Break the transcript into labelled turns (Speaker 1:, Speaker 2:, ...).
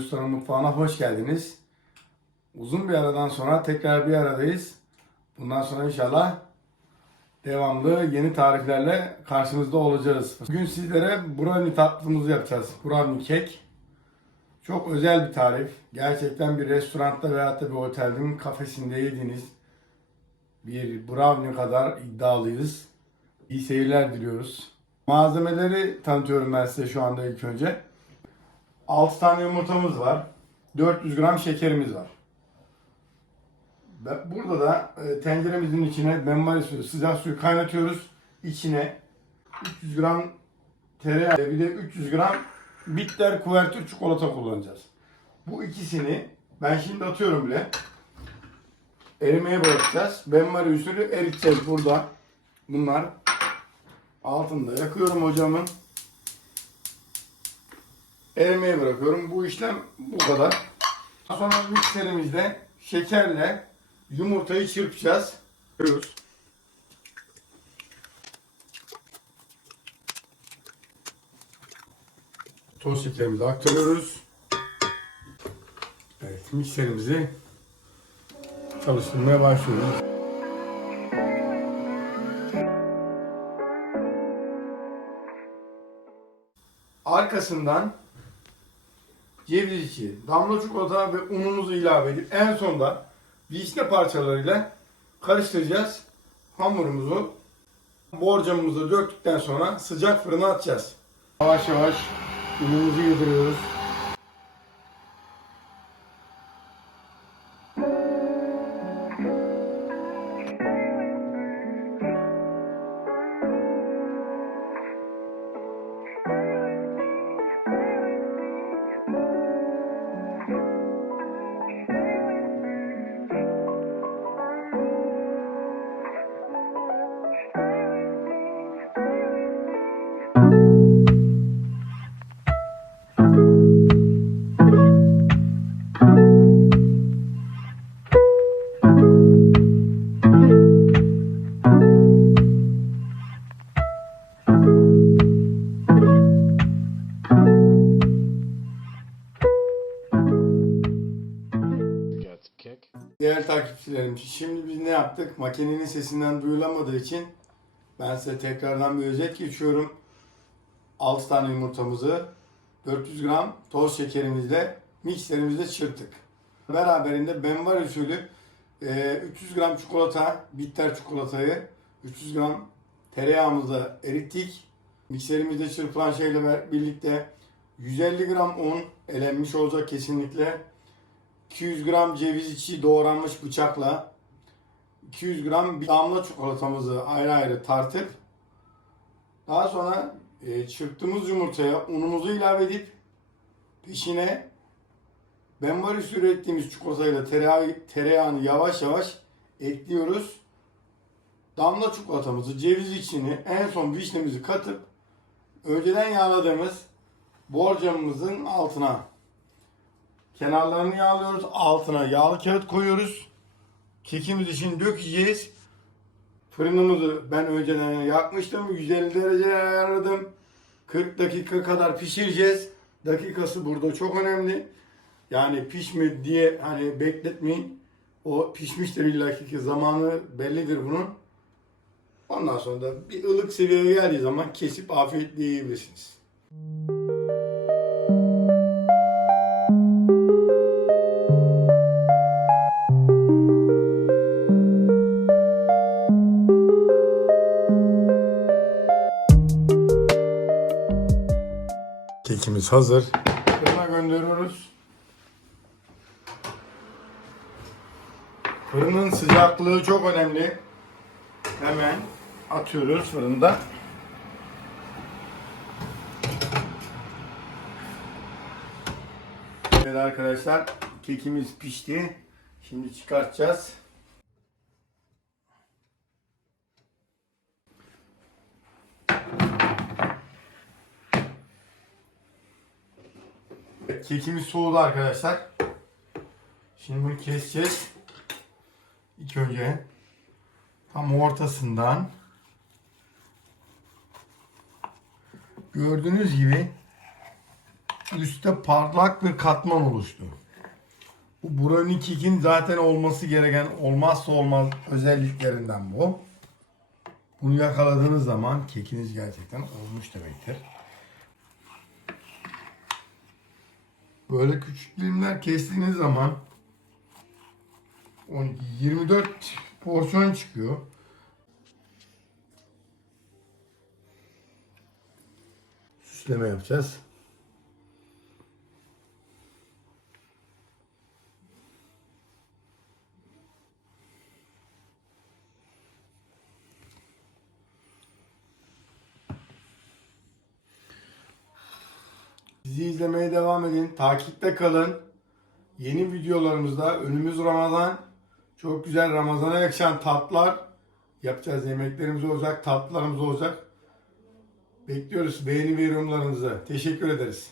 Speaker 1: Usta'nın mutfağına hoş geldiniz. Uzun bir aradan sonra tekrar bir aradayız. Bundan sonra inşallah devamlı yeni tariflerle karşınızda olacağız. Bugün sizlere brownie tatlımızı yapacağız. Brownie kek. Çok özel bir tarif. Gerçekten bir restoranda veyahut da bir otelin kafesinde yediğiniz bir brownie kadar iddialıyız. İyi seyirler diliyoruz. Malzemeleri tanıtıyorum ben size şu anda ilk önce. 6 tane yumurtamız var. 400 gram şekerimiz var. Burada da e, tenceremizin içine benmari suyu, sıcak suyu kaynatıyoruz. İçine 300 gram tereyağı bir de 300 gram bitter kuvertür çikolata kullanacağız. Bu ikisini ben şimdi atıyorum bile. Erimeye bırakacağız. Benmari usulü eriteceğiz burada. Bunlar altında yakıyorum hocamın. Erimeye bırakıyorum. Bu işlem bu kadar. Sonra mikserimizde şekerle yumurtayı çırpacağız. Çırpıyoruz. Toz şekerimizi aktarıyoruz. Evet, mikserimizi çalıştırmaya başlıyoruz. Arkasından ceviz içi, damla çikolata ve unumuzu ilave edip en sonda vişne parçalarıyla karıştıracağız. Hamurumuzu borcamımızı döktükten sonra sıcak fırına atacağız. Yavaş yavaş unumuzu yediriyoruz. Değerli takipçilerim, şimdi biz ne yaptık? Makinenin sesinden duyulamadığı için ben size tekrardan bir özet geçiyorum. 6 tane yumurtamızı 400 gram toz şekerimizle mikserimizde çırptık. Beraberinde benvar usulü e, 300 gram çikolata, bitter çikolatayı 300 gram tereyağımızla erittik. Mikserimizde çırpılan şeyle birlikte 150 gram un elenmiş olacak kesinlikle. 200 gram ceviz içi doğranmış bıçakla 200 gram bir damla çikolatamızı ayrı ayrı tartıp daha sonra e, çırptığımız yumurtaya unumuzu ilave edip peşine benmari usulü ettiğimiz çikolatayla tereyağı, tereyağını yavaş yavaş ekliyoruz. Damla çikolatamızı, ceviz içini, en son vişnemizi katıp önceden yağladığımız borcamımızın altına Kenarlarını yağlıyoruz. Altına yağlı kağıt koyuyoruz. Kekimiz için dökeceğiz. Fırınımızı ben önceden yakmıştım. 150 derece ayarladım. 40 dakika kadar pişireceğiz. Dakikası burada çok önemli. Yani pişme diye hani bekletmeyin. O pişmiştir illaki ki zamanı bellidir bunun. Ondan sonra da bir ılık seviyeye geldiği zaman kesip afiyetle yiyebilirsiniz. Kekimiz hazır. Fırına gönderiyoruz. Fırının sıcaklığı çok önemli. Hemen atıyoruz fırında. Evet arkadaşlar kekimiz pişti. Şimdi çıkartacağız. Kekimiz soğudu arkadaşlar. Şimdi bunu keseceğiz. İlk önce tam ortasından gördüğünüz gibi üstte parlak bir katman oluştu. Bu brownie cake'in zaten olması gereken olmazsa olmaz özelliklerinden bu. Bunu yakaladığınız zaman kekiniz gerçekten olmuş demektir. Böyle küçük dilimler kestiğiniz zaman 12 24 porsiyon çıkıyor. Süsleme yapacağız. Bizi izlemeye devam edin. Takipte kalın. Yeni videolarımızda önümüz Ramazan. Çok güzel Ramazan'a yakışan tatlar yapacağız. Yemeklerimiz olacak, tatlılarımız olacak. Bekliyoruz beğeni ve yorumlarınızı. Teşekkür ederiz.